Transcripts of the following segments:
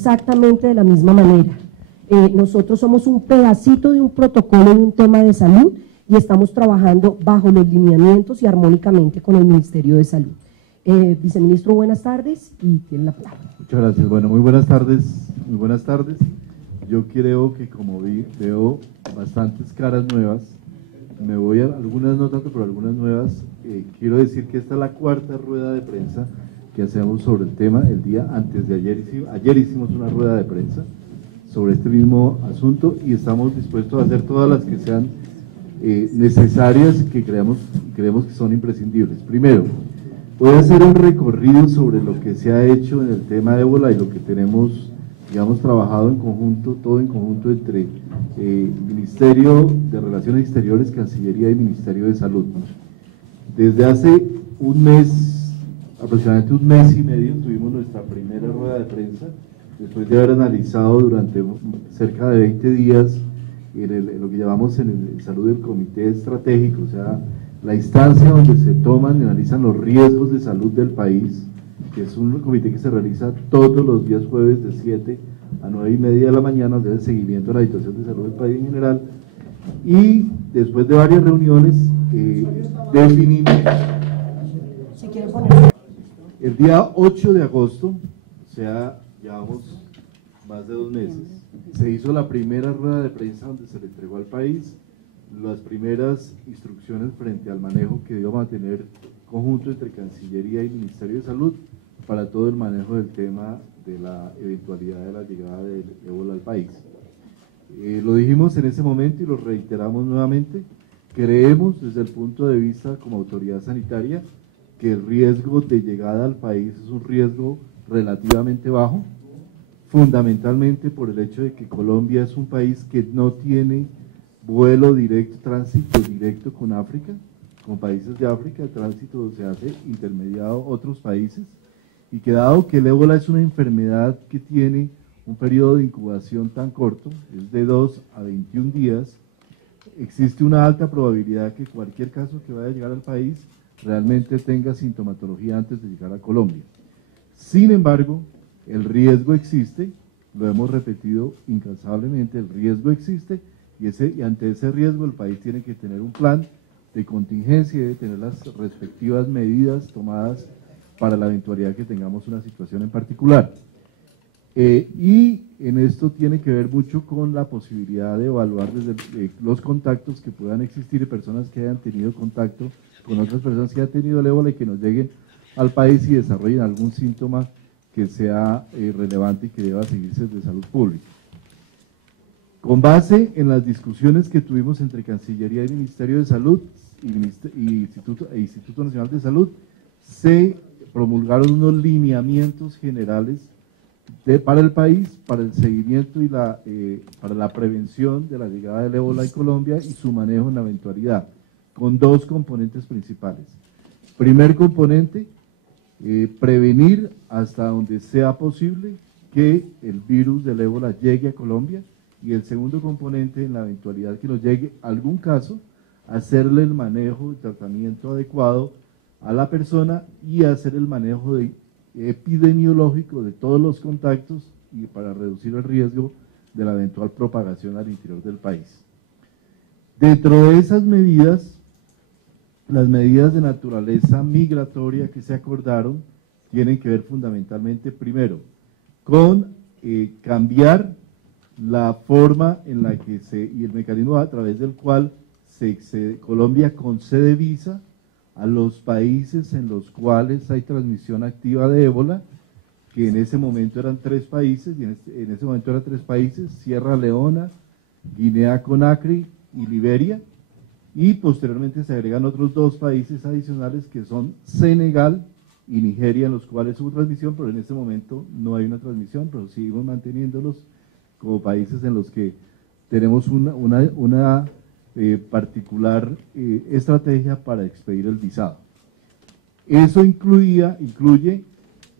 exactamente de la misma manera. Nosotros somos un pedacito de un protocolo de un tema de salud y estamos trabajando bajo los lineamientos y armónicamente con el Ministerio de Salud. Viceministro, buenas tardes y tiene la palabra. Muchas gracias. Bueno, muy buenas tardes. Muy buenas tardes. Yo creo que como veo bastantes caras nuevas, me voy a algunas no tanto, pero algunas nuevas. Quiero decir que esta es la cuarta rueda de prensa que hacemos sobre el tema. El día antes de ayer hicimos una rueda de prensa sobre este mismo asunto y estamos dispuestos a hacer todas las que sean necesarias y que creemos que son imprescindibles. Primero, voy a hacer un recorrido sobre lo que se ha hecho en el tema de ébola y lo que tenemos, digamos, trabajado en conjunto, todo en conjunto entre Ministerio de Relaciones Exteriores, Cancillería y Ministerio de Salud. Desde hace un mes, aproximadamente un mes y medio, tuvimos nuestra primera rueda de prensa, después de haber analizado durante cerca de 20 días en lo que llamamos en el salud del comité estratégico, o sea, la instancia donde se toman y analizan los riesgos de salud del país, que es un comité que se realiza todos los días jueves de 7 a 9 y media de la mañana, donde el seguimiento de la situación de salud del país en general, y después de varias reuniones definimos el día 8 de agosto, o sea, llevamos más de 2 meses, se hizo la primera rueda de prensa donde se le entregó al país las primeras instrucciones frente al manejo que íbamos a tener conjunto entre Cancillería y Ministerio de Salud para todo el manejo del tema de la eventualidad de la llegada del ébola al país. Lo dijimos en ese momento y lo reiteramos nuevamente. Creemos desde el punto de vista como autoridad sanitaria que el riesgo de llegada al país es un riesgo relativamente bajo, fundamentalmente por el hecho de que Colombia es un país que no tiene vuelo directo, tránsito directo con África, con países de África. El tránsito se hace intermediado a otros países, y que dado que el ébola es una enfermedad que tiene un periodo de incubación tan corto, es de 2 a 21 días, existe una alta probabilidad que cualquier caso que vaya a llegar al país realmente tenga sintomatología antes de llegar a Colombia. Sin embargo, el riesgo existe, lo hemos repetido incansablemente, el riesgo existe, y ante ese riesgo el país tiene que tener un plan de contingencia y debe tener las respectivas medidas tomadas para la eventualidad que tengamos una situación en particular. Y en esto tiene que ver mucho con la posibilidad de evaluar desde los contactos que puedan existir de personas que hayan tenido contacto con otras personas que hayan tenido el ébola y que nos lleguen al país y desarrollen algún síntoma que sea relevante y que deba seguirse de salud pública. Con base en las discusiones que tuvimos entre Cancillería y Ministerio de Salud y Instituto Nacional de Salud, se promulgaron unos lineamientos generales para el país, para el seguimiento y para la prevención de la llegada del ébola en Colombia y su manejo en la eventualidad, con 2 componentes principales. Primer componente, prevenir hasta donde sea posible que el virus del ébola llegue a Colombia, y el segundo componente, en la eventualidad que nos llegue algún caso, hacerle el manejo y tratamiento adecuado a la persona y hacer el manejo epidemiológico de todos los contactos y para reducir el riesgo de la eventual propagación al interior del país. Dentro de esas medidas, las medidas de naturaleza migratoria que se acordaron tienen que ver fundamentalmente, primero, con cambiar la forma en la que y el mecanismo a través del cual Colombia concede visa a los países en los cuales hay transmisión activa de ébola, que en ese momento eran 3 países, y en ese momento eran 3 países, Sierra Leona, Guinea-Conakry y Liberia, y posteriormente se agregan otros 2 países adicionales que son Senegal y Nigeria, en los cuales hubo transmisión, pero en este momento no hay una transmisión, pero seguimos manteniéndolos como países en los que tenemos una particular estrategia para expedir el visado. Eso incluye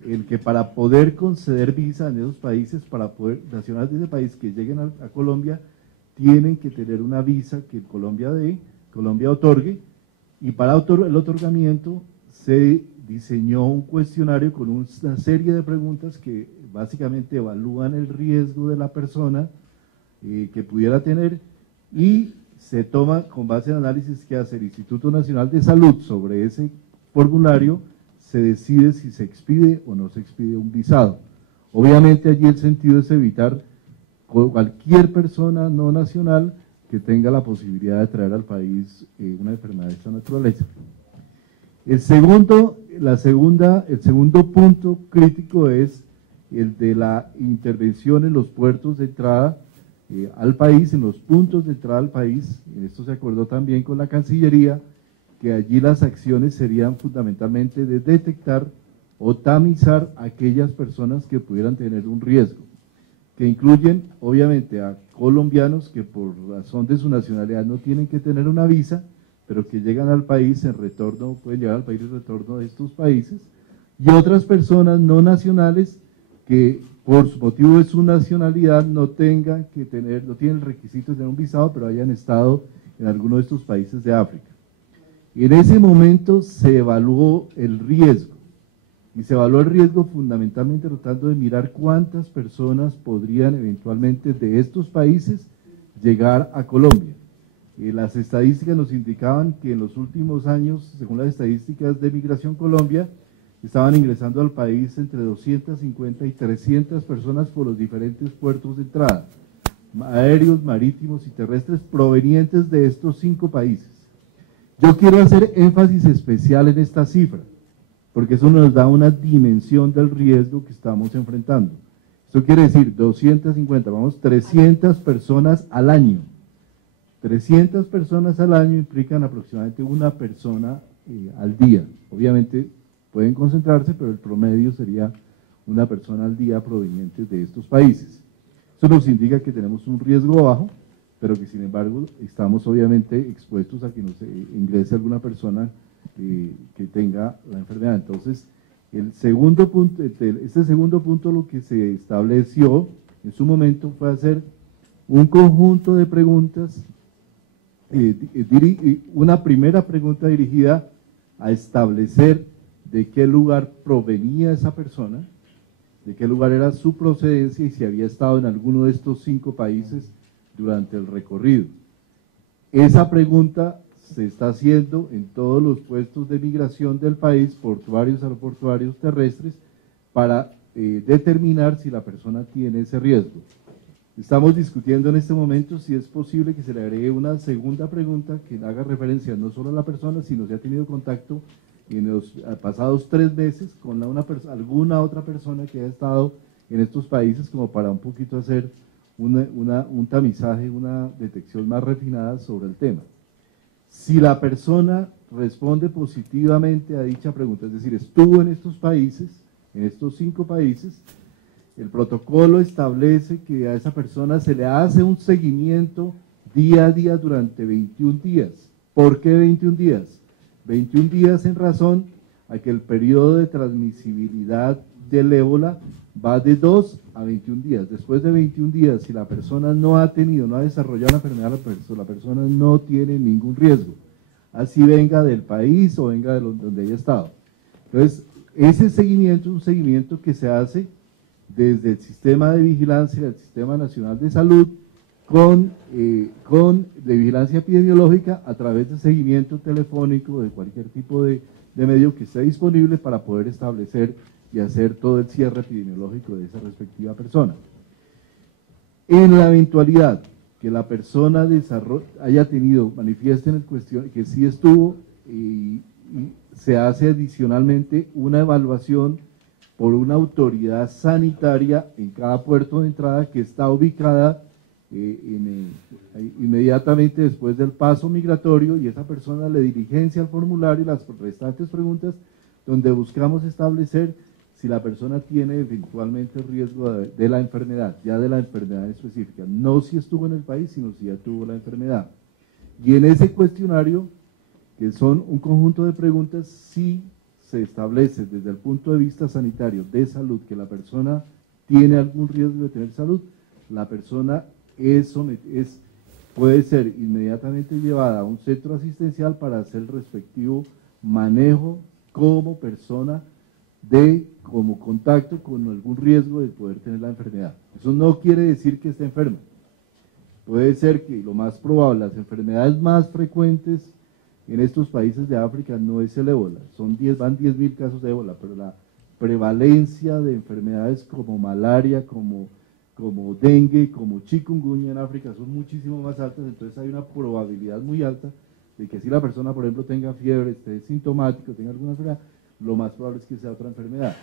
el que para poder conceder visa en esos países, para poder nacionales de ese país que lleguen a Colombia, tienen que tener una visa que Colombia otorgue, y para el otorgamiento se diseñó un cuestionario con una serie de preguntas que básicamente evalúan el riesgo de la persona que pudiera tener y se toma con base en análisis que hace el Instituto Nacional de Salud sobre ese formulario, se decide si se expide o no se expide un visado. Obviamente allí el sentido es evitar cualquier persona no nacional que tenga la posibilidad de traer al país una enfermedad de esta naturaleza. El segundo punto crítico es el de la intervención en los puertos de entrada al país, en los puntos de entrada al país. En esto se acordó también con la Cancillería, que allí las acciones serían fundamentalmente de detectar o tamizar a aquellas personas que pudieran tener un riesgo, que incluyen obviamente a colombianos que por razón de su nacionalidad no tienen que tener una visa, pero que llegan al país en retorno, pueden llegar al país en retorno de estos países, y otras personas no nacionales que por su motivo de su nacionalidad no tienen el requisito de tener un visado, pero hayan estado en alguno de estos países de África. Y en ese momento se evaluó el riesgo, y se evaluó el riesgo fundamentalmente tratando de mirar cuántas personas podrían eventualmente de estos países llegar a Colombia. Las estadísticas nos indicaban que en los últimos años, según las estadísticas de Migración Colombia, estaban ingresando al país entre 250 y 300 personas por los diferentes puertos de entrada, aéreos, marítimos y terrestres, provenientes de estos 5 países. Yo quiero hacer énfasis especial en esta cifra, porque eso nos da una dimensión del riesgo que estamos enfrentando. Esto quiere decir 250, 300 personas al año. 300 personas al año implican aproximadamente una persona al día. Obviamente pueden concentrarse, pero el promedio sería una persona al día proveniente de estos países. Eso nos indica que tenemos un riesgo bajo, pero que sin embargo estamos obviamente expuestos a que nos ingrese alguna persona que tenga la enfermedad. Entonces, este segundo punto lo que se estableció en su momento fue hacer un conjunto de preguntas, una primera pregunta dirigida a establecer de qué lugar provenía esa persona, de qué lugar era su procedencia y si había estado en alguno de estos 5 países durante el recorrido. Esa pregunta se está haciendo en todos los puestos de migración del país, portuarios, aeroportuarios, terrestres, para determinar si la persona tiene ese riesgo. Estamos discutiendo en este momento si es posible que se le agregue una segunda pregunta que haga referencia no solo a la persona, sino si ha tenido contacto en los pasados 3 meses con alguna otra persona que haya estado en estos países, como para un poquito hacer un tamizaje, una detección más refinada sobre el tema. Si la persona responde positivamente a dicha pregunta, es decir, estuvo en estos países, en estos 5 países, el protocolo establece que a esa persona se le hace un seguimiento día a día durante 21 días. ¿Por qué 21 días? 21 días en razón a que el periodo de transmisibilidad del ébola va de 2 a 21 días. Después de 21 días, si la persona no ha desarrollado la enfermedad, la persona no tiene ningún riesgo, así venga del país o venga de donde haya estado. Entonces, ese seguimiento es un seguimiento que se hace desde el sistema de vigilancia del Sistema Nacional de Salud con de vigilancia epidemiológica a través de seguimiento telefónico de cualquier tipo de medio que esté disponible para poder establecer y hacer todo el cierre epidemiológico de esa respectiva persona. En la eventualidad que la persona manifieste en el cuestión que sí estuvo y se hace adicionalmente una evaluación por una autoridad sanitaria en cada puerto de entrada que está ubicada inmediatamente después del paso migratorio, y esa persona le diligencia el formulario y las restantes preguntas donde buscamos establecer si la persona tiene eventualmente riesgo de la enfermedad, ya de la enfermedad específica, no si estuvo en el país, sino si ya tuvo la enfermedad. Y en ese cuestionario, que son un conjunto de preguntas, sí se establece desde el punto de vista sanitario, de salud, que la persona tiene algún riesgo de tener salud, la persona puede ser inmediatamente llevada a un centro asistencial para hacer el respectivo manejo como persona de como contacto con algún riesgo de poder tener la enfermedad. Eso no quiere decir que esté enfermo. Puede ser que lo más probable, las enfermedades más frecuentes en estos países de África no es el ébola, van 10.000 casos de ébola, pero la prevalencia de enfermedades como malaria, como dengue, como chikungunya en África son muchísimo más altas, entonces hay una probabilidad muy alta de que si la persona, por ejemplo, tenga fiebre, esté sintomático, tenga alguna enfermedad, lo más probable es que sea otra enfermedad.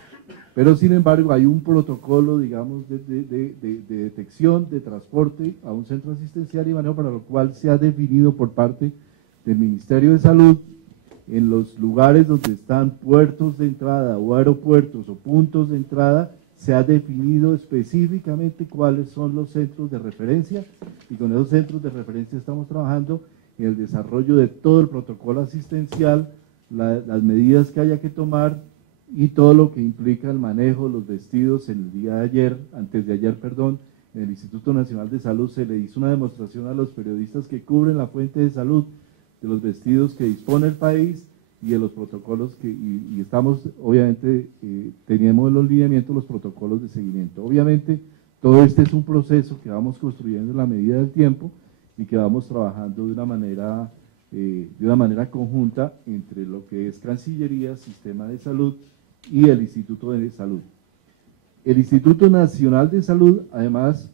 Pero sin embargo hay un protocolo, digamos, de detección, de transporte a un centro asistencial y manejo, para lo cual se ha definido por parte del Ministerio de Salud, en los lugares donde están puertos de entrada o aeropuertos o puntos de entrada, se ha definido específicamente cuáles son los centros de referencia, y con esos centros de referencia estamos trabajando en el desarrollo de todo el protocolo asistencial, las medidas que haya que tomar y todo lo que implica el manejo de los vestidos. En el día de ayer, antes de ayer, perdón, en el Instituto Nacional de Salud se le hizo una demostración a los periodistas que cubren la fuente de salud de los vestidos que dispone el país y de los protocolos y estamos, obviamente, teníamos los lineamientos, los protocolos de seguimiento. Obviamente, todo este es un proceso que vamos construyendo en la medida del tiempo y que vamos trabajando de una manera conjunta entre lo que es Cancillería, Sistema de Salud y el Instituto de Salud. El Instituto Nacional de Salud, además,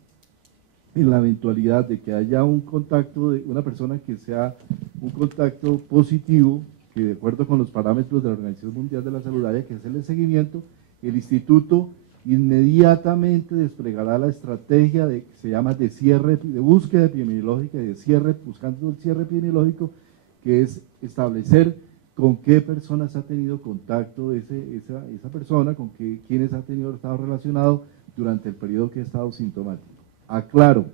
en la eventualidad de que haya un contacto de una persona que sea un contacto positivo, que de acuerdo con los parámetros de la Organización Mundial de la Salud haya que hacerle seguimiento, el instituto inmediatamente desplegará la estrategia que se llama de búsqueda epidemiológica y de cierre, buscando el cierre epidemiológico, que es establecer con qué personas ha tenido contacto esa persona, con quiénes ha estado relacionado durante el periodo que ha estado sintomático. Aclaro,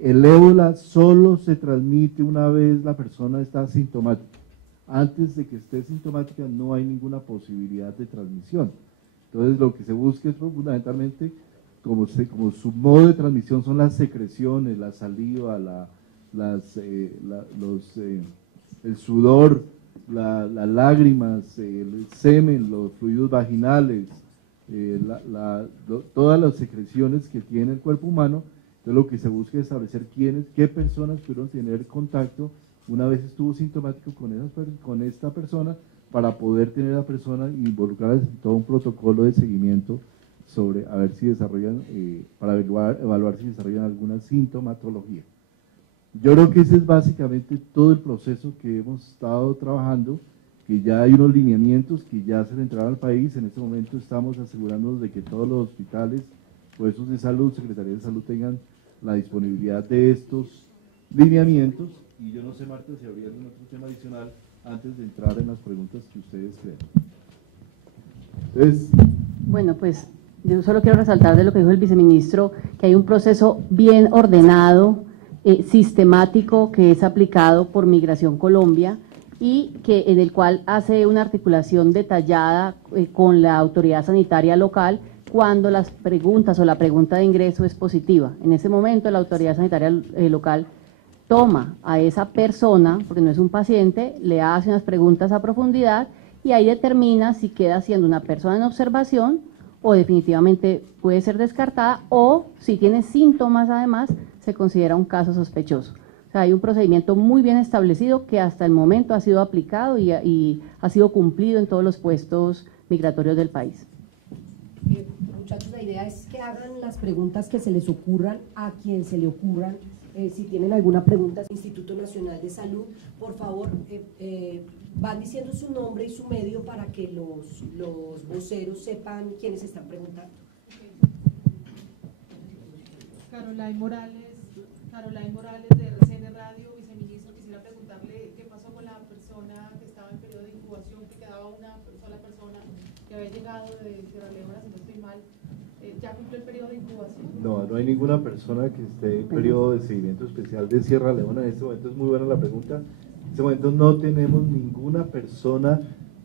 el ébola solo se transmite una vez la persona está sintomática. Antes de que esté sintomática no hay ninguna posibilidad de transmisión. Entonces lo que se busca es fundamentalmente, como su modo de transmisión son las secreciones, la saliva, el sudor, las lágrimas, el semen, los fluidos vaginales, todas las secreciones que tiene el cuerpo humano. Entonces lo que se busca es establecer qué personas pudieron tener contacto una vez estuvo sintomático con esta persona, para poder tener a la persona involucrada en todo un protocolo de seguimiento sobre a ver si desarrollan, para evaluar si desarrollan alguna sintomatología. Yo creo que ese es básicamente todo el proceso que hemos estado trabajando, que ya hay unos lineamientos que ya se le entraron al país. En este momento estamos asegurándonos de que todos los hospitales, puestos de salud, secretarías de salud tengan la disponibilidad de estos lineamientos. Y yo no sé, Marta, si habría algún otro tema adicional antes de entrar en las preguntas que ustedes crean. Entonces, bueno, pues yo solo quiero resaltar de lo que dijo el viceministro, que hay un proceso bien ordenado, sistemático, que es aplicado por Migración Colombia y en el cual hace una articulación detallada con la autoridad sanitaria local cuando las preguntas o la pregunta de ingreso es positiva. En ese momento la autoridad sanitaria local toma a esa persona, porque no es un paciente, le hace unas preguntas a profundidad y ahí determina si queda siendo una persona en observación o definitivamente puede ser descartada, o si tiene síntomas además, se considera un caso sospechoso. O sea, hay un procedimiento muy bien establecido que hasta el momento ha sido aplicado y ha sido cumplido en todos los puestos migratorios del país. Muchachos, la idea es que hagan las preguntas que se les ocurran a quien se le ocurran. Si tienen alguna pregunta, Instituto Nacional de Salud, por favor, van diciendo su nombre y su medio para que los voceros sepan quiénes están preguntando. Caroline Morales de RCN Radio. Viceministro, quisiera preguntarle qué pasó con la persona que estaba en periodo de incubación, que quedaba una sola persona que había llegado de Sierra Leona, si no estoy mal. ¿Ya cumplió el periodo de incubación? No hay ninguna persona que esté en periodo de seguimiento especial de Sierra Leona en este momento. Es muy buena la pregunta. En este momento no tenemos ninguna persona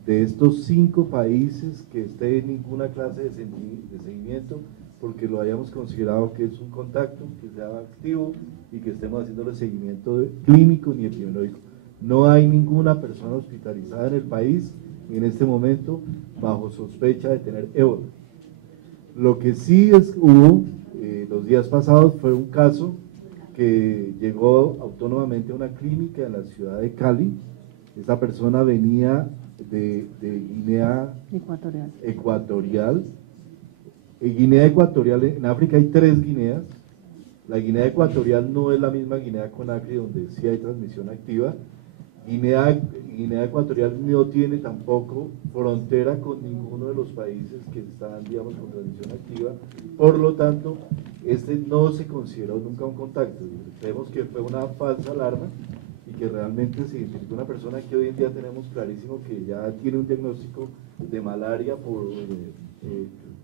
de estos 5 países que esté en ninguna clase de seguimiento, porque lo hayamos considerado que es un contacto, que sea activo y que estemos haciendo el seguimiento clínico ni epidemiológico. No hay ninguna persona hospitalizada en el país en este momento bajo sospecha de tener ébola. Lo que sí hubo los días pasados fue un caso que llegó autónomamente a una clínica en la ciudad de Cali. Esta persona venía de Guinea Ecuatorial. En Guinea Ecuatorial, en África hay 3 Guineas. La Guinea Ecuatorial no es la misma Guinea Conakry, donde sí hay transmisión activa. Guinea Ecuatorial no tiene tampoco frontera con ninguno de los países que están, digamos, con transmisión activa. Por lo tanto, este no se consideró nunca un contacto. Creemos que fue una falsa alarma y que realmente se identificó una persona que hoy en día tenemos clarísimo que ya tiene un diagnóstico de malaria por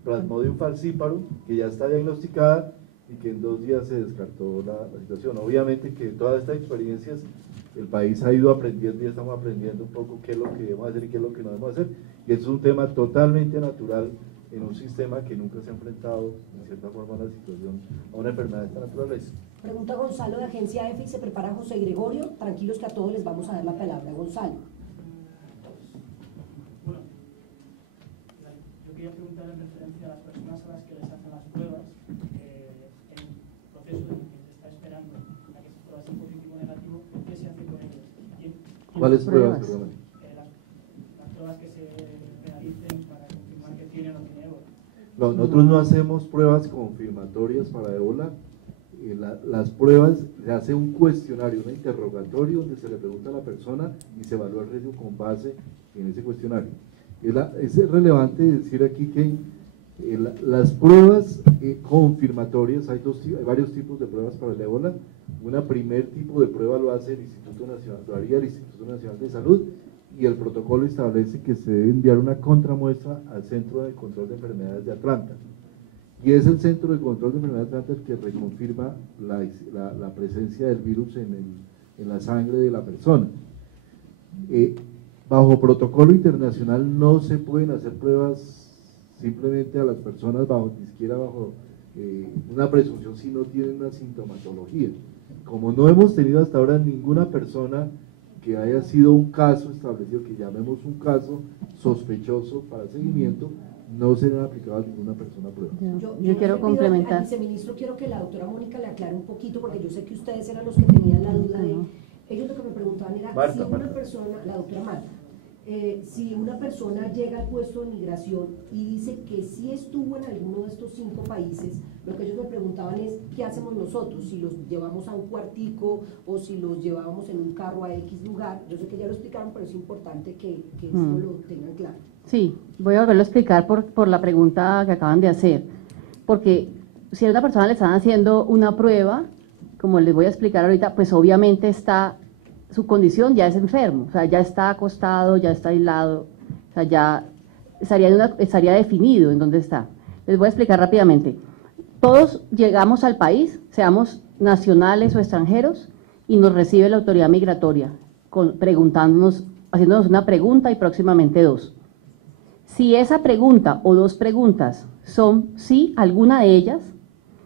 Plasmodium falciparum, que ya está diagnosticada y que en 2 días se descartó la situación. Obviamente que todas estas experiencias el país ha ido aprendiendo y estamos aprendiendo un poco qué es lo que debemos hacer y qué es lo que no debemos hacer, y es un tema totalmente natural en un sistema que nunca se ha enfrentado en cierta forma a una situación, a una enfermedad de esta naturaleza. Pregunta Gonzalo de Agencia EFE y se prepara José Gregorio. Tranquilos que a todos les vamos a dar la palabra. Gonzalo. Bueno, yo quería preguntar en referencia a las personas a las que les hacen las pruebas, en el proceso de que se está esperando a que se prueben positivo o negativo, ¿qué se hace con ellos? ¿Cuáles pruebas? Las pruebas que se realicen para confirmar que tienen o no tienen ébola. No, nosotros no hacemos pruebas confirmatorias para ébola. Las pruebas, se hace un cuestionario, un interrogatorio donde se le pregunta a la persona y se evalúa el riesgo con base en ese cuestionario. Es relevante decir aquí que las pruebas confirmatorias, hay varios tipos de pruebas para el ébola. Una primer tipo de prueba lo hace el Instituto Nacional de Salud, y el protocolo establece que se debe enviar una contramuestra al Centro de Control de Enfermedades de Atlanta. Y es el Centro de Control de Enfermedades de Atlanta el que reconfirma la presencia del virus en la sangre de la persona. Bajo protocolo internacional no se pueden hacer pruebas simplemente a las personas ni siquiera bajo una presunción si no tienen una sintomatología. Como no hemos tenido hasta ahora ninguna persona que haya sido un caso establecido, que llamemos un caso sospechoso para seguimiento, no serán aplicadas a ninguna persona prueba. Yo quiero complementar. Al viceministro, quiero que la doctora Mónica le aclare un poquito, porque yo sé que ustedes eran los que tenían la duda de... Ellos lo que me preguntaban era si una persona, la doctora Marta, si una persona llega al puesto de migración y dice que sí estuvo en alguno de estos 5 países, lo que ellos me preguntaban es ¿qué hacemos nosotros? Si los llevamos a un cuartico o si los llevábamos en un carro a X lugar. Yo sé que ya lo explicaron, pero es importante que esto lo tengan claro. Sí, voy a volverlo a explicar por la pregunta que acaban de hacer, porque si a una persona le están haciendo una prueba, como les voy a explicar ahorita, pues obviamente su condición ya es enfermo, o sea, ya está acostado, ya está aislado, o sea, ya estaría definido en dónde está. Les voy a explicar rápidamente. Todos llegamos al país, seamos nacionales o extranjeros, y nos recibe la autoridad migratoria, haciéndonos una pregunta y próximamente 2. Si esa pregunta o 2 preguntas son sí, alguna de ellas,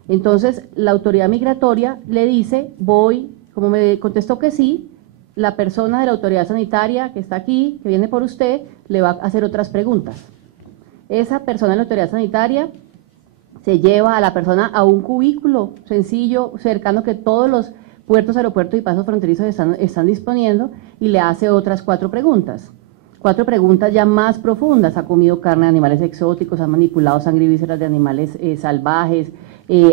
entonces la autoridad migratoria le dice, como me contestó que sí, la persona de la autoridad sanitaria que está aquí, que viene por usted, le va a hacer otras preguntas. Esa persona de la autoridad sanitaria se lleva a la persona a un cubículo sencillo, cercano, que todos los puertos, aeropuertos y pasos fronterizos están disponiendo, y le hace otras 4 preguntas. 4 preguntas ya más profundas: ha comido carne de animales exóticos, ha manipulado sangre y vísceras de animales salvajes,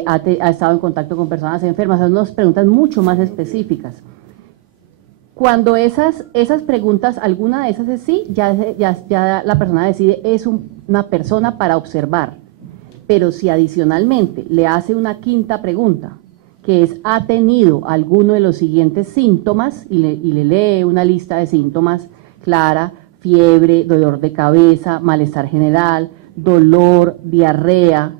ha estado en contacto con personas enfermas. Son unas preguntas mucho más específicas. Cuando esas preguntas, alguna de esas es sí, ya la persona decide, es una persona para observar. Pero si adicionalmente le hace una 5ª pregunta, que es, ¿ha tenido alguno de los siguientes síntomas? Y le lee una lista de síntomas clara: fiebre, dolor de cabeza, malestar general, dolor, diarrea,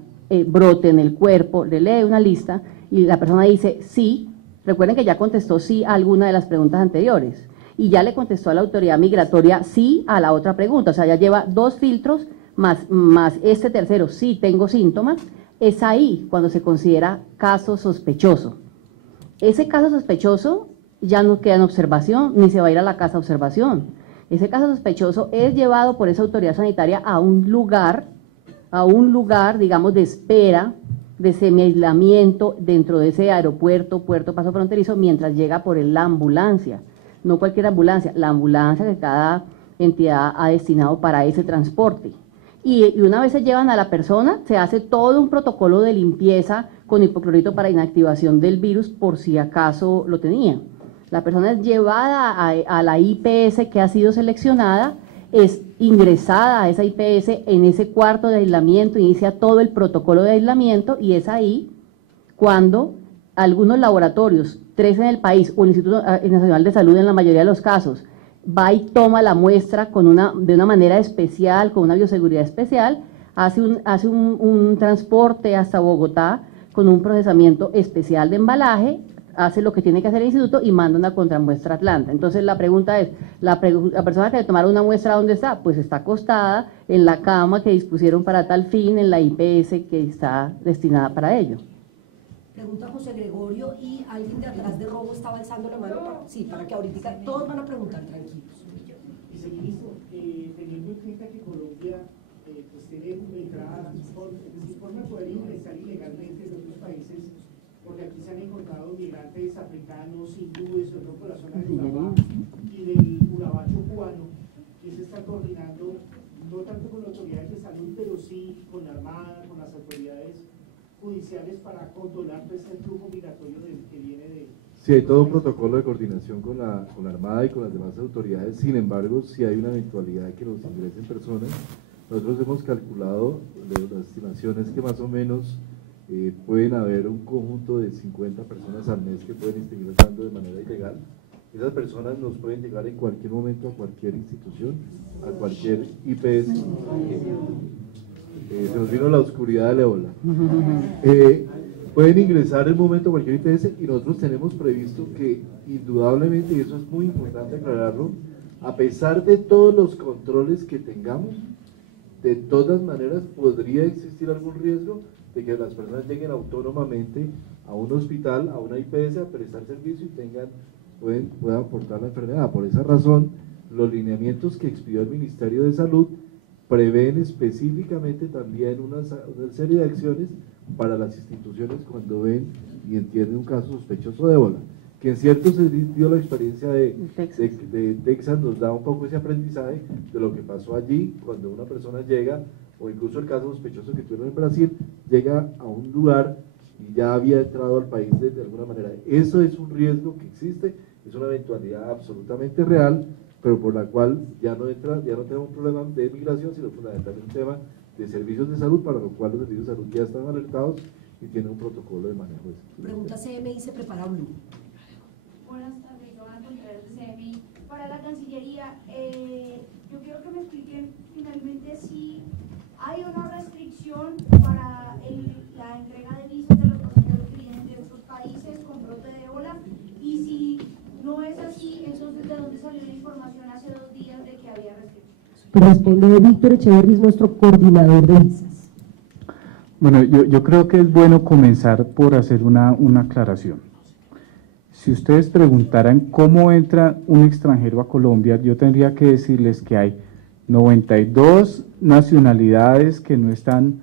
brote en el cuerpo. Le lee una lista y la persona dice sí. Recuerden que ya contestó sí a alguna de las preguntas anteriores y ya le contestó a la autoridad migratoria sí a la otra pregunta. O sea, ya lleva 2 filtros más este tercero, sí tengo síntomas. Es ahí cuando se considera caso sospechoso. Ese caso sospechoso ya no queda en observación, ni se va a ir a la casa de observación. Ese caso sospechoso es llevado por esa autoridad sanitaria a un lugar, digamos, de espera, de semi-aislamiento dentro de ese aeropuerto, puerto, paso fronterizo, mientras llega por él la ambulancia. No cualquier ambulancia, la ambulancia que cada entidad ha destinado para ese transporte. Y una vez se llevan a la persona, se hace todo un protocolo de limpieza con hipoclorito para inactivación del virus por si acaso lo tenía. La persona es llevada a la IPS que ha sido seleccionada, es ingresada a esa IPS en ese cuarto de aislamiento, inicia todo el protocolo de aislamiento y es ahí cuando algunos laboratorios, 3 en el país o el Instituto Nacional de Salud en la mayoría de los casos, va y toma la muestra de una manera especial, con una bioseguridad especial, hace un transporte hasta Bogotá con un procesamiento especial de embalaje, hace lo que tiene que hacer el instituto y manda una contramuestra a Atlanta. Entonces la pregunta es, la persona que le tomaron una muestra, ¿dónde está? Pues está acostada en la cama que dispusieron para tal fin en la IPS que está destinada para ello. Pregunta José Gregorio, ¿y alguien de atrás de Robo estaba alzando la mano? Para que ahorita todos van a preguntar, tranquilos. Viceministro, teniendo en cuenta que Colombia pues tiene entradas, forma de poder ingresar ilegalmente de otros países, porque aquí se han encontrado migrantes africanos, hindúes, sobre todo por la zona de Urabá y del Urabacho cubano, que se está coordinando no tanto con las autoridades de salud, pero sí con la Armada, con las autoridades judiciales para controlar pues, el flujo migratorio que viene de... Sí, hay todo un protocolo de coordinación con la Armada y con las demás autoridades. Sin embargo, si hay una eventualidad de que nos ingresen personas, nosotros hemos calculado las estimaciones que más o menos pueden haber un conjunto de 50 personas al mes que pueden estar ingresando de manera ilegal. Esas personas nos pueden llegar en cualquier momento a cualquier institución, a cualquier IPS. Se nos vino la oscuridad de Leola. Pueden ingresar en un momento a cualquier IPS y nosotros tenemos previsto que indudablemente, y eso es muy importante aclararlo, a pesar de todos los controles que tengamos, de todas maneras podría existir algún riesgo de que las personas lleguen autónomamente a un hospital, a una IPS a prestar servicio y puedan portar la enfermedad. Por esa razón, los lineamientos que expidió el Ministerio de Salud prevén específicamente también una serie de acciones para las instituciones cuando ven y entienden un caso sospechoso de ébola, que en cierto sentido la experiencia de Texas nos da un poco ese aprendizaje de lo que pasó allí cuando una persona llega, o incluso el caso sospechoso que tuvieron en Brasil, llega a un lugar y ya había entrado al país de alguna manera. Eso es un riesgo que existe, es una eventualidad absolutamente real, pero por la cual ya no tenemos un problema de migración, sino fundamentalmente un tema de servicios de salud, para lo cual los servicios de salud ya están alertados y tienen un protocolo de manejo de eso. Pregunta CMI, se prepara Blue. Buenas tardes, Joana Contreras de CMI. Para la Cancillería, yo quiero que me expliquen finalmente si hay una restricción para la entrega de visas de los pasajeros que vienen de estos países con brote de ébola, y si no es así, entonces ¿de dónde salió la información hace 2 días de que había restricciones? Responde Víctor Echeverri, nuestro coordinador de visas. Bueno, yo creo que es bueno comenzar por hacer una aclaración. Si ustedes preguntaran cómo entra un extranjero a Colombia, yo tendría que decirles que hay 92 nacionalidades que no están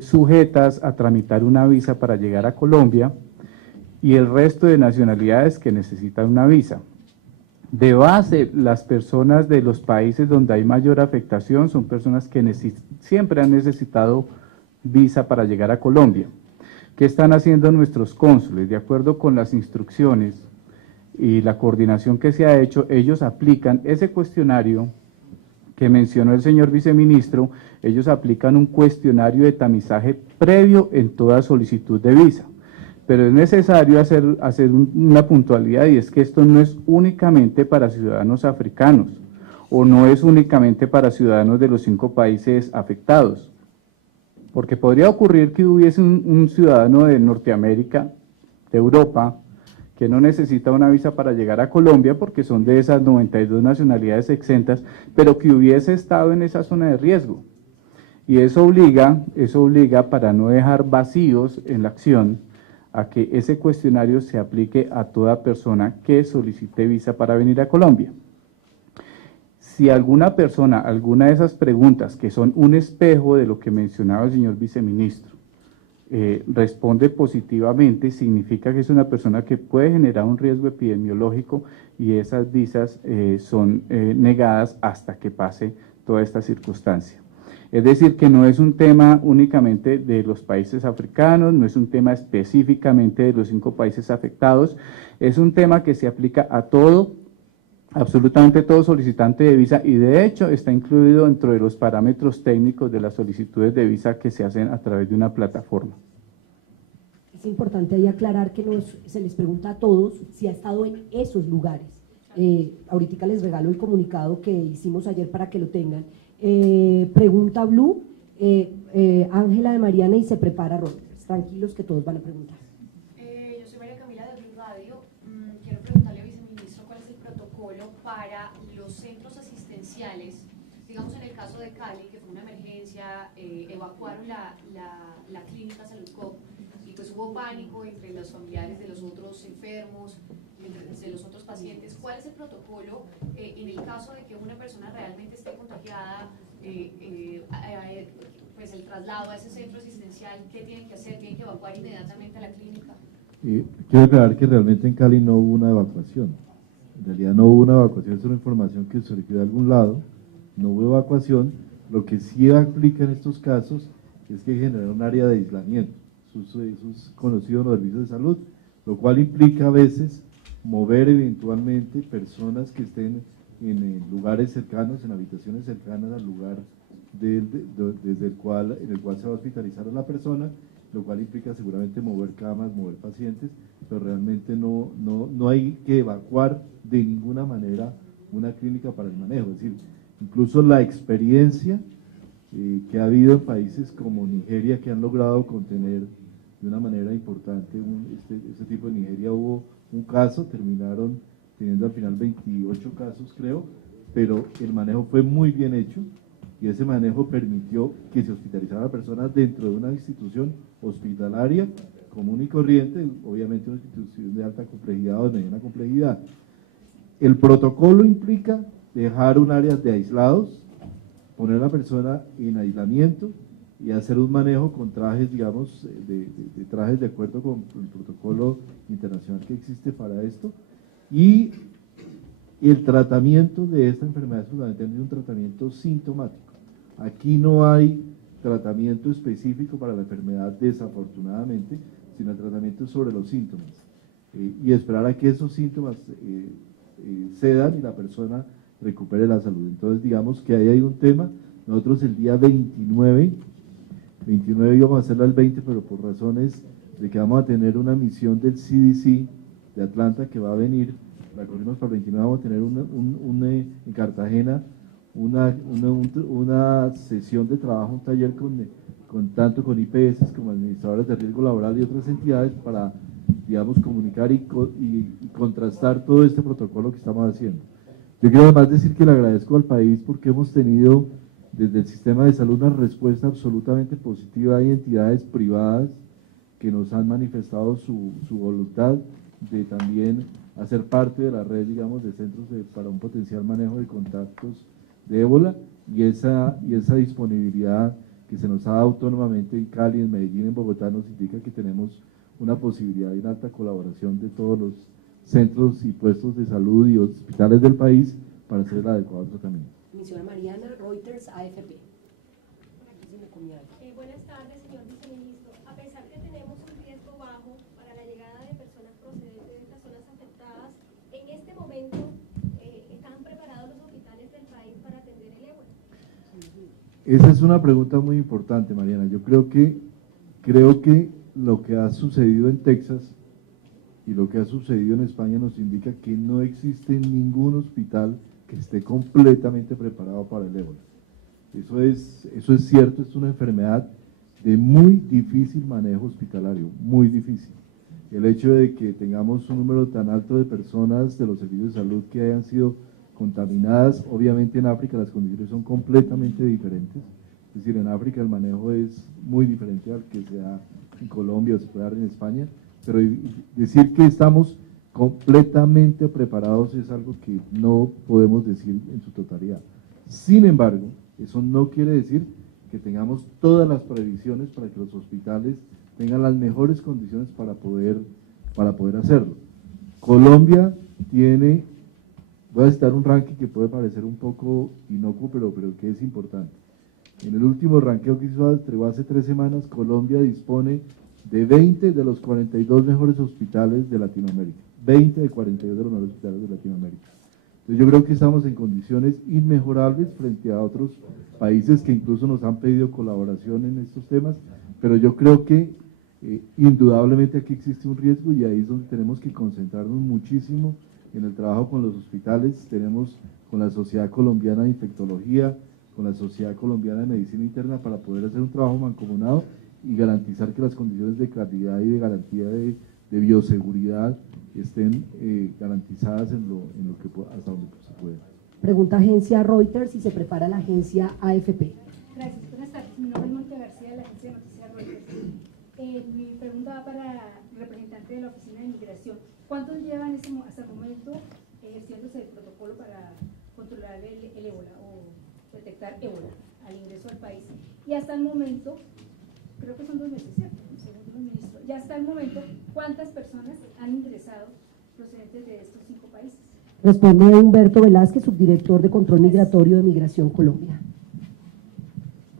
sujetas a tramitar una visa para llegar a Colombia y el resto de nacionalidades que necesitan una visa. De base, las personas de los países donde hay mayor afectación son personas que siempre han necesitado visa para llegar a Colombia. ¿Qué están haciendo nuestros cónsules? De acuerdo con las instrucciones y la coordinación que se ha hecho, ellos aplican ese cuestionario que mencionó el señor viceministro. Ellos aplican un cuestionario de tamizaje previo en toda solicitud de visa. Pero es necesario hacer una puntualidad, y es que esto no es únicamente para ciudadanos africanos, o no es únicamente para ciudadanos de los 5 países afectados, porque podría ocurrir que hubiese un ciudadano de Norteamérica, de Europa, que no necesita una visa para llegar a Colombia, porque son de esas 92 nacionalidades exentas, pero que hubiese estado en esa zona de riesgo. Y eso obliga, para no dejar vacíos en la acción, a que ese cuestionario se aplique a toda persona que solicite visa para venir a Colombia. si alguna persona, alguna de esas preguntas, que son un espejo de lo que mencionaba el señor viceministro, responde positivamente, significa que es una persona que puede generar un riesgo epidemiológico y esas visas son negadas hasta que pase toda esta circunstancia. Es decir, que no es un tema únicamente de los países africanos, no es un tema específicamente de los 5 países afectados, es un tema que se aplica a todo, absolutamente todo solicitante de visa, y de hecho está incluido dentro de los parámetros técnicos de las solicitudes de visa que se hacen a través de una plataforma. Es importante ahí aclarar que se les pregunta a todos si ha estado en esos lugares. Ahorita les regalo el comunicado que hicimos ayer para que lo tengan. Pregunta Blue, Ángela de Mariana, y se prepara Reuters. Tranquilos que todos van a preguntar. Yo soy María Camila de Blue Radio. Quiero preguntarle al viceministro cuál es el protocolo para los centros asistenciales. Digamos, en el caso de Cali, que fue una emergencia, evacuaron la clínica Saludcop y pues hubo pánico entre los familiares de los otros enfermos, de los otros pacientes. ¿Cuál es el protocolo en el caso de que una persona realmente esté contagiada, pues el traslado a ese centro asistencial? ¿Qué tienen que hacer? ¿Tienen que evacuar inmediatamente a la clínica? Quiero aclarar que realmente en Cali no hubo una evacuación. En realidad no hubo una evacuación, es una información que surgió de algún lado. No hubo evacuación. Lo que sí aplica en estos casos es que genera un área de aislamiento. Eso es conocido en los servicios de salud, lo cual implica a veces mover eventualmente personas que estén en lugares cercanos, en habitaciones cercanas al lugar en el cual se va a hospitalizar a la persona, lo cual implica seguramente mover camas, mover pacientes, pero realmente no hay que evacuar de ninguna manera una clínica para el manejo. Es decir, incluso la experiencia que ha habido en países como Nigeria, que han logrado contener de una manera importante este tipo de Nigeria, hubo un caso, terminaron teniendo al final 28 casos creo, pero el manejo fue muy bien hecho y ese manejo permitió que se hospitalizara a personas dentro de una institución hospitalaria común y corriente, obviamente una institución de alta complejidad o de mediana complejidad. El protocolo implica dejar un área de aislados, poner a la persona en aislamiento y hacer un manejo con trajes, digamos, de trajes de acuerdo con el protocolo internacional que existe para esto. Y el tratamiento de esta enfermedad es fundamentalmente un tratamiento sintomático. Aquí no hay tratamiento específico para la enfermedad, desafortunadamente, sino el tratamiento sobre los síntomas. Y esperar a que esos síntomas cedan y la persona recupere la salud. Entonces, digamos que ahí hay un tema. Nosotros el día 29 íbamos a hacerlo al 20, pero por razones de que vamos a tener una misión del CDC de Atlanta que va a venir, la corrimos para el 29, vamos a tener en Cartagena una sesión de trabajo, un taller tanto con IPS como administradores de riesgo laboral y otras entidades para, digamos, comunicar y contrastar todo este protocolo que estamos haciendo. Yo quiero además decir que le agradezco al país porque hemos tenido desde el sistema de salud una respuesta absolutamente positiva. Hay entidades privadas que nos han manifestado su voluntad de también hacer parte de la red, digamos, de centros para un potencial manejo de contactos de ébola, y esa disponibilidad que se nos ha dado autónomamente en Cali, en Medellín, en Bogotá, nos indica que tenemos una posibilidad y una alta colaboración de todos los centros y puestos de salud y hospitales del país para hacer el adecuado tratamiento. Señora Mariana, Reuters, AFP. Buenas tardes, señor viceministro. A pesar que tenemos un riesgo bajo para la llegada de personas procedentes de estas zonas afectadas, en este momento ¿están preparados los hospitales del país para atender el ébola? Esa es una pregunta muy importante, Mariana. Yo creo que lo que ha sucedido en Texas y lo que ha sucedido en España nos indica que no existe ningún hospital que esté completamente preparado para el ébola. Eso es cierto, es una enfermedad de muy difícil manejo hospitalario, muy difícil. El hecho de que tengamos un número tan alto de personas de los servicios de salud que hayan sido contaminadas, obviamente en África las condiciones son completamente diferentes. Es decir, en África el manejo es muy diferente al que se da en Colombia o se puede dar en España, pero decir que estamos completamente preparados es algo que no podemos decir en su totalidad. Sin embargo, eso no quiere decir que tengamos todas las previsiones para que los hospitales tengan las mejores condiciones para poder hacerlo. Colombia tiene, voy a citar un ranking que puede parecer un poco inocuo, pero que es importante. En el último ranking que hizo hace 3 semanas, Colombia dispone de 20 de los 42 mejores hospitales de Latinoamérica. 20 de 42 de los mejores hospitales de Latinoamérica. Entonces yo creo que estamos en condiciones inmejorables frente a otros países que incluso nos han pedido colaboración en estos temas, pero yo creo que indudablemente aquí existe un riesgo y ahí es donde tenemos que concentrarnos muchísimo en el trabajo con los hospitales. Tenemos con la Sociedad Colombiana de Infectología, con la Sociedad Colombiana de Medicina Interna para poder hacer un trabajo mancomunado y garantizar que las condiciones de calidad y de garantía de bioseguridad estén garantizadas en lo que hasta donde se pueda. Pregunta agencia Reuters si se prepara la agencia AFP. Gracias, buenas tardes. Mi nombre es Mónica García de la agencia de noticias Reuters. Mi pregunta va para el representante de la Oficina de Migración. ¿Cuántos llevan hasta el momento ejerciéndose el protocolo para controlar el ébola o detectar ébola al ingreso al país? Y hasta el momento, creo que son 2 meses, ¿cierto? Según el ministro. Ya hasta el momento, ¿cuántas personas han ingresado procedentes de estos 5 países? Responde Humberto Velázquez, subdirector de Control Migratorio de Migración Colombia.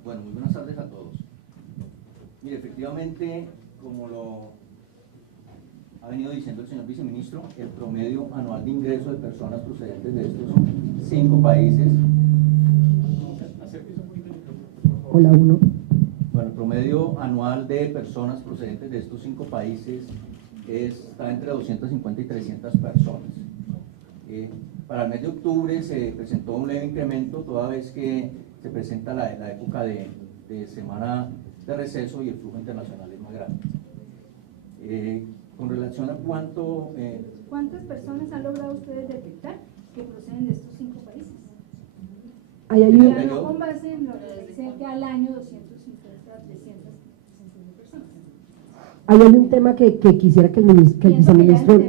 Bueno, muy buenas tardes a todos. Mire, efectivamente, como lo ha venido diciendo el señor viceministro, el promedio anual de ingreso de personas procedentes de estos 5 países. Hola, uno. Bueno, el promedio anual de personas procedentes de estos 5 países está entre 250 y 300 personas. Para el mes de octubre se presentó un leve incremento, toda vez que se presenta la época de semana de receso y el flujo internacional es más grande. Con relación a ¿cuántas personas han logrado ustedes detectar que proceden de estos 5 países? No con base en lo que dice que al año 250 a 300 personas. Ahí hay un tema que quisiera que el viceministro...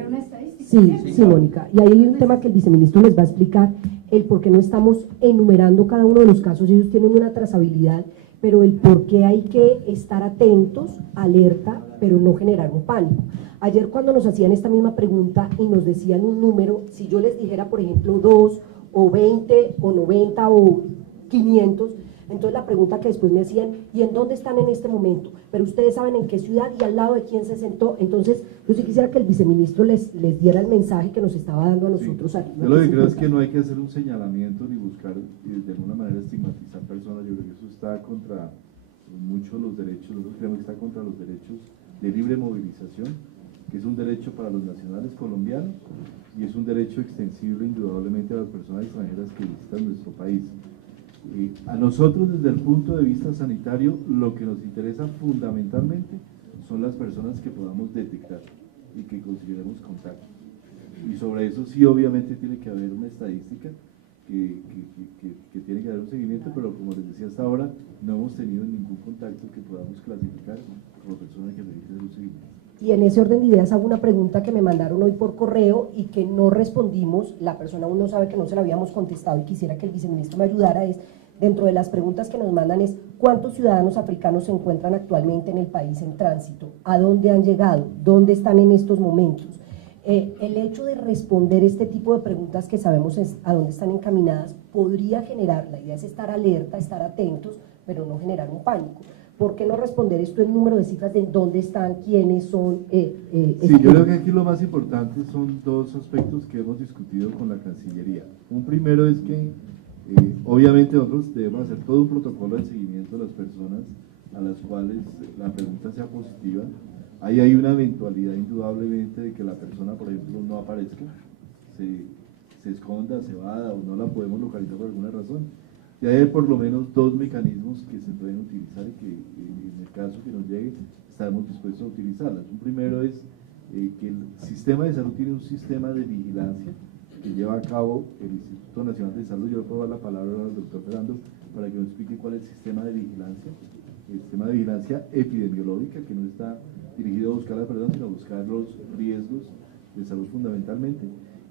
Sí, Mónica. Y ahí hay un tema que el viceministro les va a explicar el por qué no estamos enumerando cada uno de los casos. Ellos tienen una trazabilidad, pero el por qué hay que estar atentos, alerta, pero no generar un pánico. Ayer cuando nos hacían esta misma pregunta y nos decían un número, si yo les dijera, por ejemplo, 2 o 20 o 90 o 500, entonces la pregunta que después me hacían, ¿y en dónde están en este momento? Pero ustedes saben en qué ciudad y al lado de quién se sentó. Entonces yo sí quisiera que el viceministro les diera el mensaje que nos estaba dando a nosotros. Sí. Yo lo que creo es que no hay que hacer un señalamiento ni buscar de alguna manera estigmatizar personas. Yo creo que eso está contra muchos de los derechos. Nosotros creemos que está contra los derechos de libre movilización, que es un derecho para los nacionales colombianos y es un derecho extensible indudablemente a las personas extranjeras que visitan nuestro país. A nosotros desde el punto de vista sanitario lo que nos interesa fundamentalmente son las personas que podamos detectar y que consideremos contacto, y sobre eso sí obviamente tiene que haber una estadística que tiene que haber un seguimiento, pero como les decía hasta ahora no hemos tenido ningún contacto que podamos clasificar como persona que necesite un seguimiento. Y en ese orden de ideas hago una pregunta que me mandaron hoy por correo y que no respondimos, la persona aún no sabe que no se la habíamos contestado y quisiera que el viceministro me ayudara, es, dentro de las preguntas que nos mandan es, ¿cuántos ciudadanos africanos se encuentran actualmente en el país en tránsito? ¿A dónde han llegado? ¿Dónde están en estos momentos? El hecho de responder este tipo de preguntas que sabemos a dónde están encaminadas podría generar, la idea es estar alerta, estar atentos, pero no generar un pánico. ¿Por qué no responder esto en número de cifras de dónde están, quiénes son? Sí, yo creo que aquí lo más importante son 2 aspectos que hemos discutido con la Cancillería. Un primero es que obviamente nosotros debemos hacer todo un protocolo de seguimiento de las personas a las cuales la pregunta sea positiva. Ahí hay una eventualidad indudablemente de que la persona, por ejemplo, no aparezca, se esconda, se vada o no la podemos localizar por alguna razón. Y hay por lo menos 2 mecanismos que se pueden utilizar y que en el caso que nos llegue estaremos dispuestos a utilizarlas. Un primero es que el sistema de salud tiene un sistema de vigilancia que lleva a cabo el Instituto Nacional de Salud. Yo le puedo dar la palabra al doctor Fernando para que nos explique cuál es el sistema de vigilancia. El sistema de vigilancia epidemiológica, que no está dirigido a buscar la perdón, sino a buscar los riesgos de salud fundamentalmente.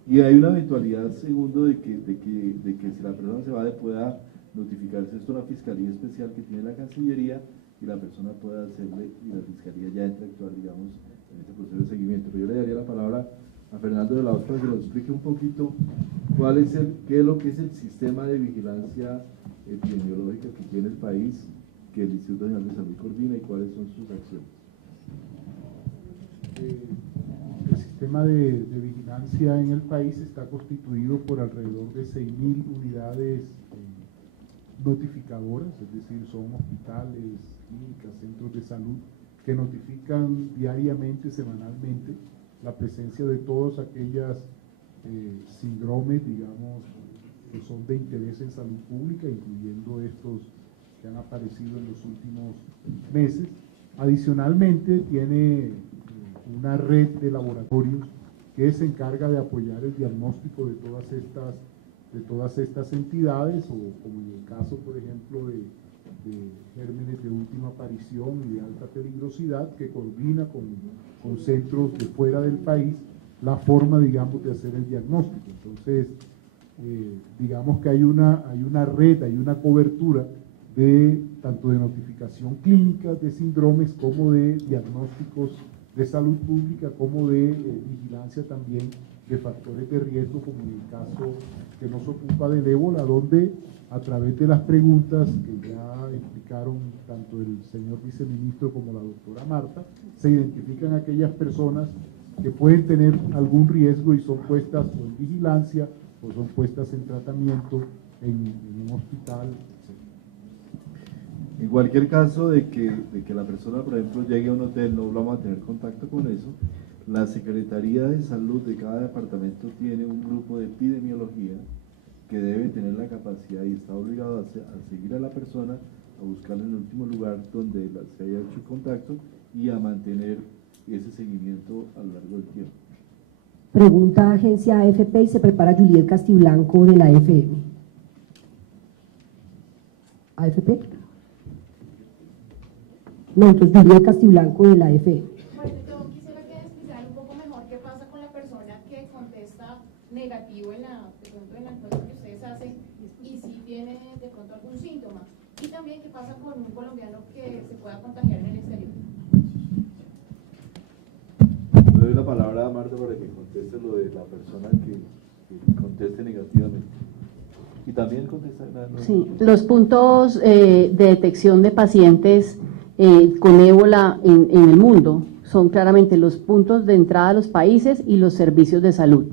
Y hay una eventualidad, segundo, de que si la persona se va, pueda notificarse esto a una fiscalía especial que tiene la Cancillería y la persona pueda hacerle, y la fiscalía ya entra a actuar, digamos, en ese proceso de seguimiento. Pero yo le daría la palabra a Fernando de la Hoz para que nos explique un poquito qué es lo que es el sistema de vigilancia epidemiológica que tiene el país, que el Instituto Nacional de Salud coordina y cuáles son sus acciones. El sistema de vigilancia en el país está constituido por alrededor de 6.000 unidades notificadoras, es decir, son hospitales, clínicas, centros de salud que notifican diariamente, semanalmente, la presencia de todas aquellas síndromes, digamos, que son de interés en salud pública, incluyendo estos que han aparecido en los últimos meses. Adicionalmente, tiene una red de laboratorios que se encarga de apoyar el diagnóstico de todas estas entidades, o como en el caso, por ejemplo, de gérmenes de última aparición y de alta peligrosidad, que coordina con centros de fuera del país la forma, digamos, de hacer el diagnóstico. Entonces, digamos que hay una red, hay una cobertura tanto de notificación clínica de síndromes como de diagnósticos de salud pública, como de vigilancia también de factores de riesgo, como en el caso que nos ocupa del ébola, donde a través de las preguntas que ya explicaron tanto el señor viceministro como la doctora Marta, se identifican aquellas personas que pueden tener algún riesgo y son puestas o en vigilancia o son puestas en tratamiento en un hospital, etc. En cualquier caso de que la persona, por ejemplo, llegue a un hotel, no vamos a tener contacto con eso. La Secretaría de Salud de cada departamento tiene un grupo de epidemiología que debe tener la capacidad y está obligado a seguir a la persona, a buscarla en el último lugar donde se haya hecho contacto y a mantener ese seguimiento a lo largo del tiempo. Pregunta agencia AFP y se prepara Juliet Castiblanco de la AFM. ¿AFP? No, entonces Juliet Castiblanco de la AFM. Bueno, yo quisiera que explicara un poco mejor qué pasa con la persona que contesta negativo en la encuesta que ustedes hacen y si tiene de pronto algún síntoma. Y también qué pasa con un colombiano que se pueda contagiar en el exterior. Le doy la palabra a Marta para que conteste lo de la persona que conteste negativamente. Y también contesta... Sí, los puntos de detección de pacientes con ébola en el mundo son claramente los puntos de entrada a los países y los servicios de salud.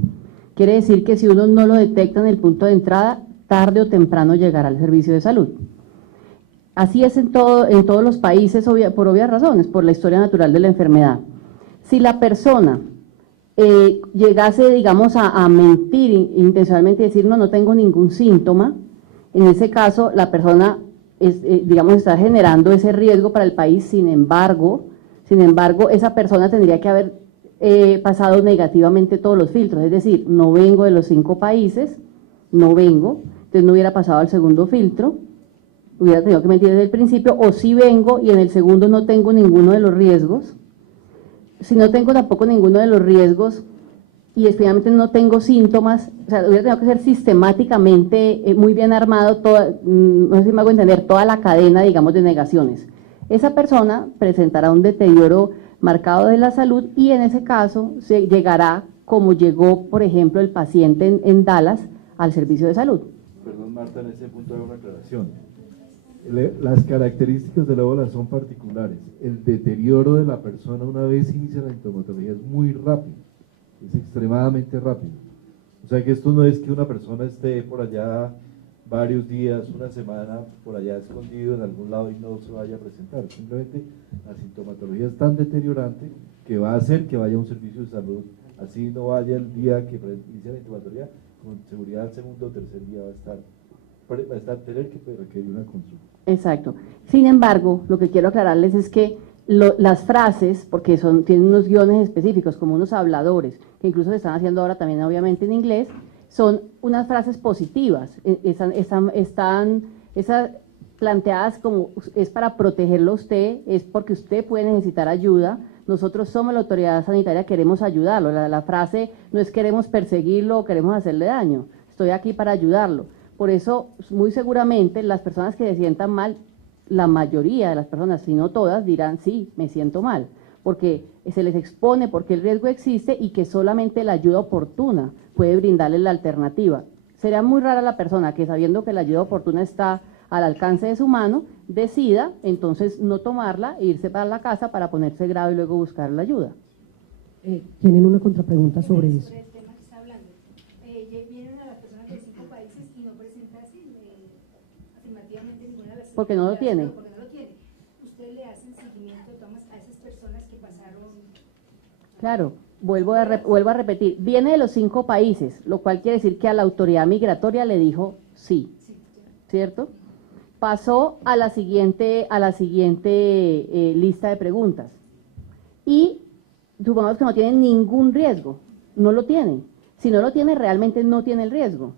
Quiere decir que si uno no lo detecta en el punto de entrada, tarde o temprano llegará al servicio de salud. Así es en todos los países, por obvias razones, por la historia natural de la enfermedad. Si la persona llegase, digamos, a mentir intencionalmente y decir, no tengo ningún síntoma, en ese caso la persona, digamos, está generando ese riesgo para el país. Sin embargo, esa persona tendría que haber pasado negativamente todos los filtros, es decir, no vengo de los 5 países, entonces no hubiera pasado al segundo filtro, hubiera tenido que mentir desde el principio, o si vengo y en el segundo no tengo ninguno de los riesgos. Si no tengo tampoco ninguno de los riesgos y finalmente no tengo síntomas, o sea, hubiera tenido que ser sistemáticamente muy bien armado, no sé si me hago entender, toda la cadena, digamos, de negaciones. Esa persona presentará un deterioro marcado de la salud y en ese caso se llegará, como llegó, por ejemplo, el paciente en Dallas, al servicio de salud. Perdón, Marta, en ese punto hago una aclaración. Las características del ébola son particulares. El deterioro de la persona una vez inicia la sintomatología es muy rápido, es extremadamente rápido. O sea que esto no es que una persona esté por allá varios días, una semana, por allá escondido en algún lado y no se vaya a presentar. Simplemente la sintomatología es tan deteriorante que va a hacer que vaya a un servicio de salud. Así no vaya el día que inicia la sintomatología, con seguridad el segundo o tercer día va a tener que requerir una consulta. Exacto. Sin embargo, lo que quiero aclararles es que las frases, porque tienen unos guiones específicos, como unos habladores, que incluso se están haciendo ahora también obviamente en inglés, son unas frases positivas, están planteadas como es para protegerlo a usted, es porque usted puede necesitar ayuda, Nosotros somos la autoridad sanitaria, queremos ayudarlo. La frase no es queremos perseguirlo o queremos hacerle daño, estoy aquí para ayudarlo. Por eso, muy seguramente, las personas que se sientan mal, la mayoría de las personas, si no todas, dirán sí, me siento mal, porque se les expone porque el riesgo existe y que solamente la ayuda oportuna puede brindarles la alternativa. Sería muy rara la persona que, sabiendo que la ayuda oportuna está al alcance de su mano, decida entonces no tomarla e irse para la casa para ponerse grave y luego buscar la ayuda. Tienen una contrapregunta sobre eso. Sobre el tema que está hablando. Vienen a las personas de 5 países y no presentan afirmativamente ninguna de las... Porque no lo tiene. Porque no lo tiene. ¿Usted le hacen seguimiento a esas personas que pasaron? Claro, vuelvo a repetir, viene de los 5 países, lo cual quiere decir que a la autoridad migratoria le dijo sí, ¿cierto? Pasó a la siguiente lista de preguntas y supongamos que no tienen ningún riesgo, no lo tienen. Si no lo tiene, realmente no tiene el riesgo.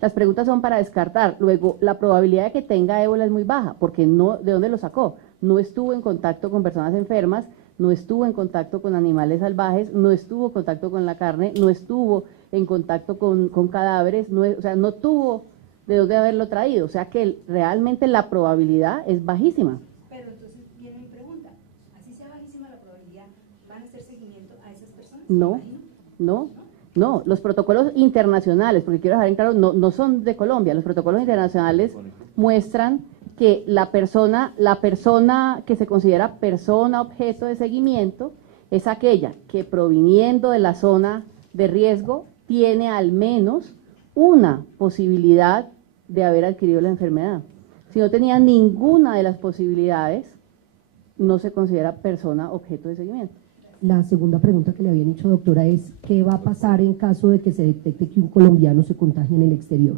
Las preguntas son para descartar. Luego, la probabilidad de que tenga ébola es muy baja, porque no, ¿de dónde lo sacó? No estuvo en contacto con personas enfermas, no estuvo en contacto con animales salvajes, no estuvo en contacto con la carne, no estuvo en contacto con cadáveres, o sea, no tuvo de dónde haberlo traído. O sea que realmente la probabilidad es bajísima. Pero entonces viene mi pregunta, así sea bajísima la probabilidad, ¿van a hacer seguimiento a esas personas? No, los protocolos internacionales, porque quiero dejar en claro, no son de Colombia, los protocolos internacionales muestran que la persona que se considera persona objeto de seguimiento es aquella que, proviniendo de la zona de riesgo, tiene al menos una posibilidad de haber adquirido la enfermedad. Si no tenía ninguna de las posibilidades, no se considera persona objeto de seguimiento. La segunda pregunta que le habían hecho, doctora, es ¿qué va a pasar en caso de que se detecte que un colombiano se contagie en el exterior?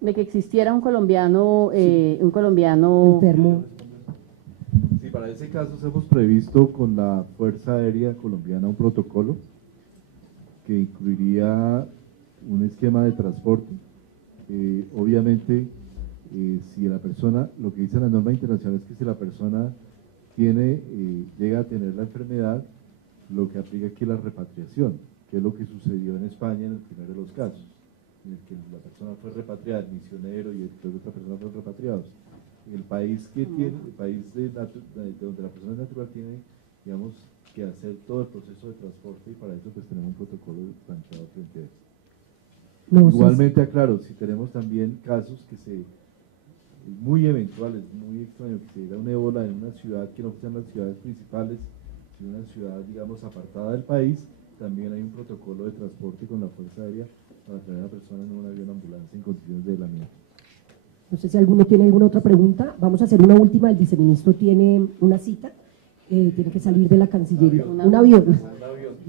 De que existiera un colombiano enfermo. Sí, para ese caso hemos previsto con la Fuerza Aérea Colombiana un protocolo que incluiría un esquema de transporte. Obviamente, si la persona, lo que dice la norma internacional es que si la persona llega a tener la enfermedad, lo que aplica aquí es la repatriación, que es lo que sucedió en España en el primero de los casos, en el que la persona fue repatriada, el misionero y otra persona fueron repatriados. El país que tiene, el país de donde la persona es natural tiene, digamos, que hacer todo el proceso de transporte y para eso pues tenemos un protocolo planchado frente a eso. Igualmente aclaro, si tenemos también casos muy eventuales, muy extraños, que se diera un ébola en una ciudad que no sean las ciudades principales, sino una ciudad, digamos, apartada del país, también hay un protocolo de transporte con la Fuerza Aérea para traer a la persona en un avión ambulancia en condiciones de aislamiento. No sé si alguno tiene alguna otra pregunta. Vamos a hacer una última. El viceministro tiene una cita, tiene que salir de la Cancillería. Un avión.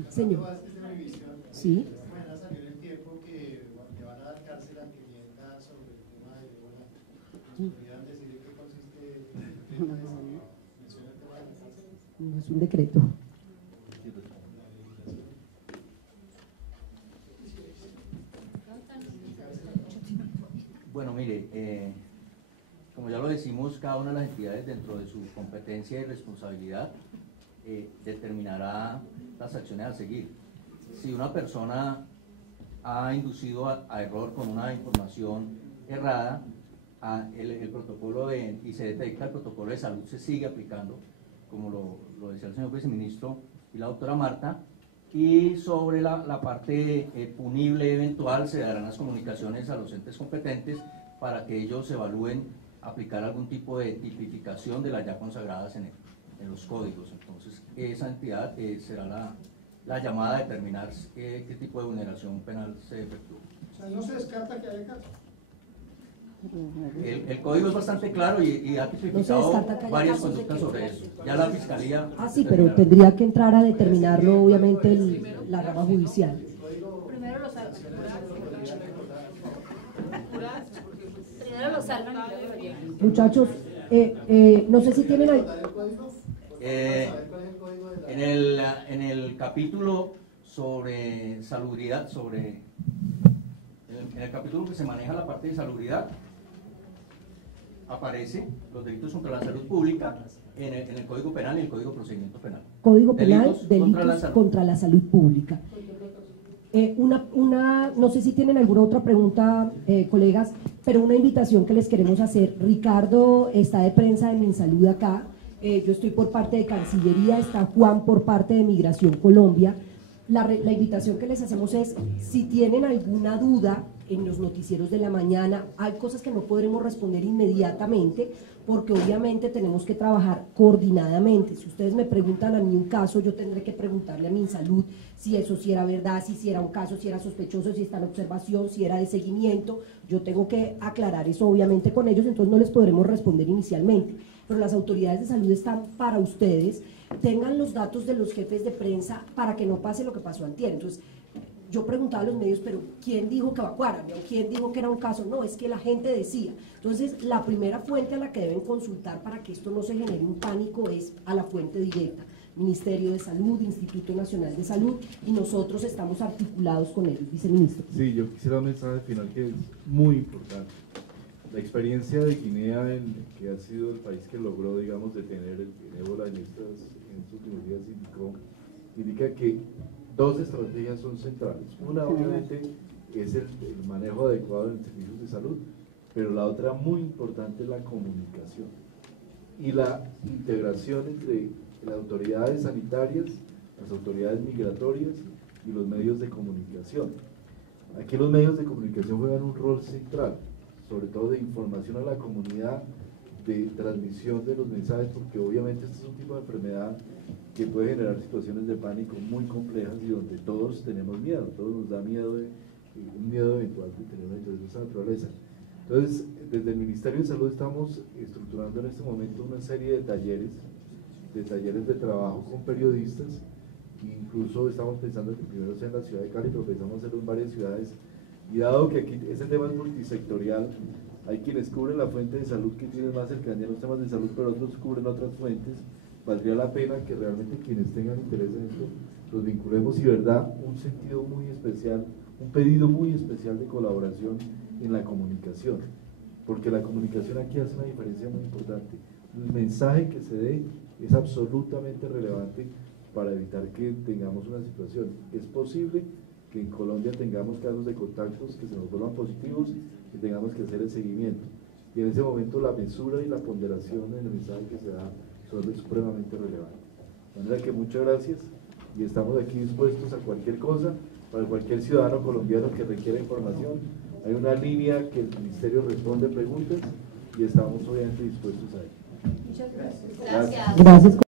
Señor. Sí. No es un decreto. Bueno, mire, como ya lo decimos, cada una de las entidades dentro de su competencia y responsabilidad determinará las acciones a seguir. Si una persona ha inducido a error con una información errada, el protocolo y se detecta, el protocolo de salud se sigue aplicando, como lo decía el señor viceministro y la doctora Marta, y sobre la parte punible eventual se darán las comunicaciones a los entes competentes para que ellos evalúen aplicar algún tipo de tipificación de las ya consagradas en los códigos. Entonces esa entidad será la llamada a determinar qué tipo de vulneración penal se efectúa. O sea, no se descarta que haya caso. El código es bastante claro y ha tipificado varias conductas sobre eso. Ya la Fiscalía... sí, pero tendría que entrar a determinarlo, obviamente, la rama judicial. Primero los salvan. Primero los salvan. Muchachos, no sé si tienen ahí... En el capítulo sobre salubridad, en el capítulo que se maneja la parte de salubridad, aparece los delitos contra la salud pública en el Código Penal y el Código de Procedimiento Penal. Código Penal, delitos contra la salud pública. No sé si tienen alguna otra pregunta, colegas, pero una invitación que les queremos hacer. Ricardo está de prensa de MinSalud acá, yo estoy por parte de Cancillería, está Juan por parte de Migración Colombia. La invitación que les hacemos es, si tienen alguna duda en los noticieros de la mañana, hay cosas que no podremos responder inmediatamente, porque obviamente tenemos que trabajar coordinadamente. Si ustedes me preguntan a mí un caso, yo tendré que preguntarle a MinSalud si eso sí era verdad, si era un caso, si era sospechoso, si está en observación, si era de seguimiento. Yo tengo que aclarar eso obviamente con ellos, entonces no les podremos responder inicialmente. Pero las autoridades de salud están para ustedes, tengan los datos de los jefes de prensa para que no pase lo que pasó antier. Entonces, yo preguntaba a los medios, pero ¿quién dijo que evacuaran? ¿Quién dijo que era un caso? No, es que la gente decía. Entonces, la primera fuente a la que deben consultar para que esto no se genere un pánico es a la fuente directa. Ministerio de Salud, Instituto Nacional de Salud, y nosotros estamos articulados con ellos, viceministro. Sí, yo quisiera un mensaje final que es muy importante. La experiencia de Guinea, que ha sido el país que logró, digamos, detener el ébola en estos últimos días, indica que dos estrategias son centrales. Una, obviamente, es el manejo adecuado de servicios de salud, pero la otra, muy importante, es la comunicación y la integración entre las autoridades sanitarias, las autoridades migratorias y los medios de comunicación. Aquí los medios de comunicación juegan un rol central, sobre todo de información a la comunidad, de transmisión de los mensajes, porque obviamente este es un tipo de enfermedad que puede generar situaciones de pánico muy complejas y donde todos tenemos miedo, todos nos da miedo, un miedo eventual de tener una situación de esa naturaleza. Entonces, desde el Ministerio de Salud estamos estructurando en este momento una serie de talleres de trabajo con periodistas, incluso estamos pensando que primero sea en la ciudad de Cali, pero pensamos hacerlo en varias ciudades, y dado que aquí este tema es multisectorial, hay quienes cubren la fuente de salud que tienen más cercanía a los temas de salud, pero otros cubren otras fuentes. Valdría la pena que realmente quienes tengan interés en esto los vinculemos y, verdad, un sentido muy especial, un pedido muy especial de colaboración en la comunicación, porque la comunicación aquí hace una diferencia muy importante. El mensaje que se dé es absolutamente relevante para evitar que tengamos una situación. Es posible que en Colombia tengamos casos de contactos que se nos vuelvan positivos y tengamos que hacer el seguimiento. Y en ese momento la mesura y la ponderación en el mensaje que se da son supremamente relevantes. De manera que muchas gracias y estamos aquí dispuestos a cualquier cosa, para cualquier ciudadano colombiano que requiera información. Hay una línea que el Ministerio responde preguntas y estamos obviamente dispuestos a ello. Muchas gracias. Gracias.